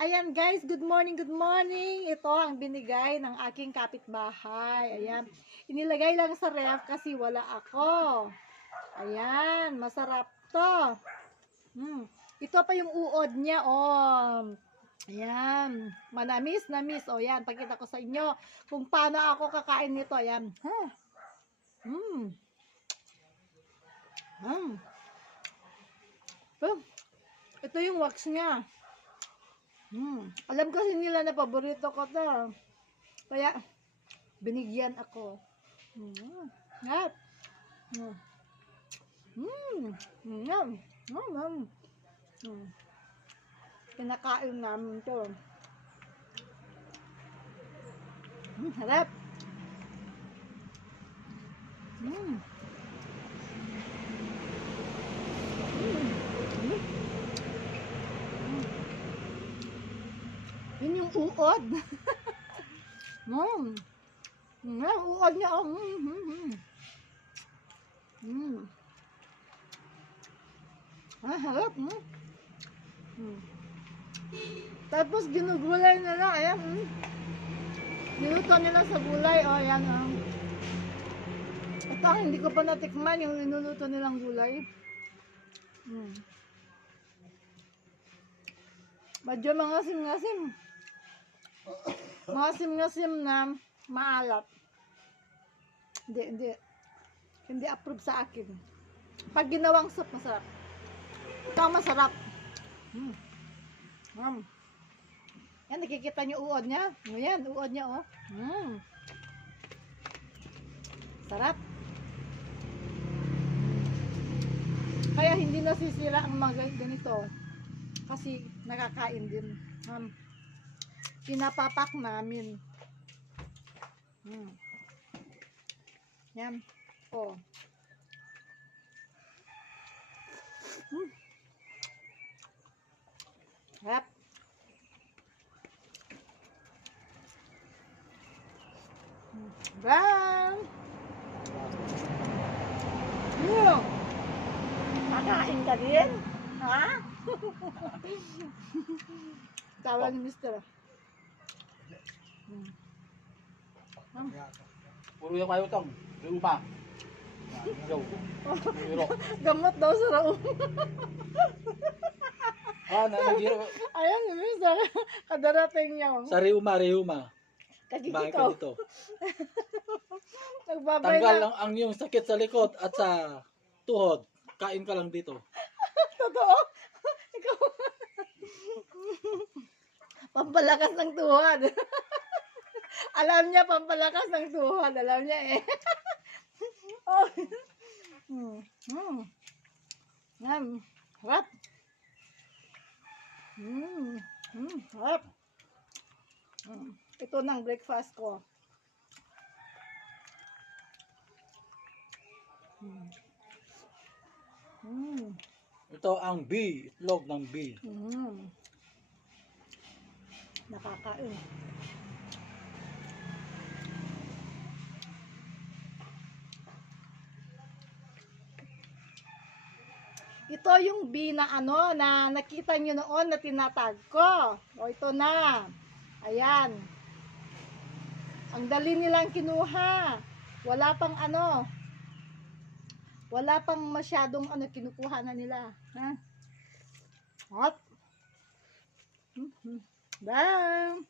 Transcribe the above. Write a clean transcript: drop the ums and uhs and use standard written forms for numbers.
Ayan guys, good morning, good morning. Ito ang binigay ng aking kapitbahay. Ayan, inilagay lang sa ref kasi wala ako. Ayan, masarap to. Ito pa yung uod niya, oh. Ayan, manamis, namis. O yan, pakita ko sa inyo kung paano ako kakain nito. Ayan. Ito yung wax niya. Alam kasi nila na paborito ko to. Kaya, binigyan ako. Yap. Yum. Pinakain namin to. Harap. Yun yung uod. Uod niya. Harap. Tapos ginugulay na lang. Ayan. Niluto nila sa gulay. O, ayan. Ito ang hindi ko pa natikman yung linuluto nilang gulay. Medyo mangasim-ngasim. Masim-ngasim na maalat. Hindi approve sa akin. Pag ginawang soup, masarap. Ito masarap. Yan, nakikita niyo uod niya. Ayan, uod niya, oh. Sarap. Kaya hindi nasisira ang mga ganito. Kasi nakakain din. Pinapapak namin. Yan. Oh. Yep. Bam! Kakain ka din? Ha? Tawag ni Mister. Puro yung kayo tong, yung pa. Gamot daw sa raon. Nagiro. Ayan ni Mister. Kadarating niya. Sa Riuma. Bakit Kagigikaw. dito? Nagbabay Tanggal na. lang ang iyong sakit sa likod at sa tuhod. Kain ka lang dito. Totoo? Ikaw. Pampalakas ng tuhod. Alam niya, pampalakas ng tuhod. Alam niya eh. Oh. Harap. Harap. Ito ng breakfast ko. Ito ang bee, itlog ng bee. Nakakain. Ito yung bee na ano, na nakita nyo noon na tinatag ko. O ito na. Ayan. Ang dali nilang kinuha. Wala pang ano. Wala pang masyadong ano kinukuha na nila. Ha? Hot. Bam.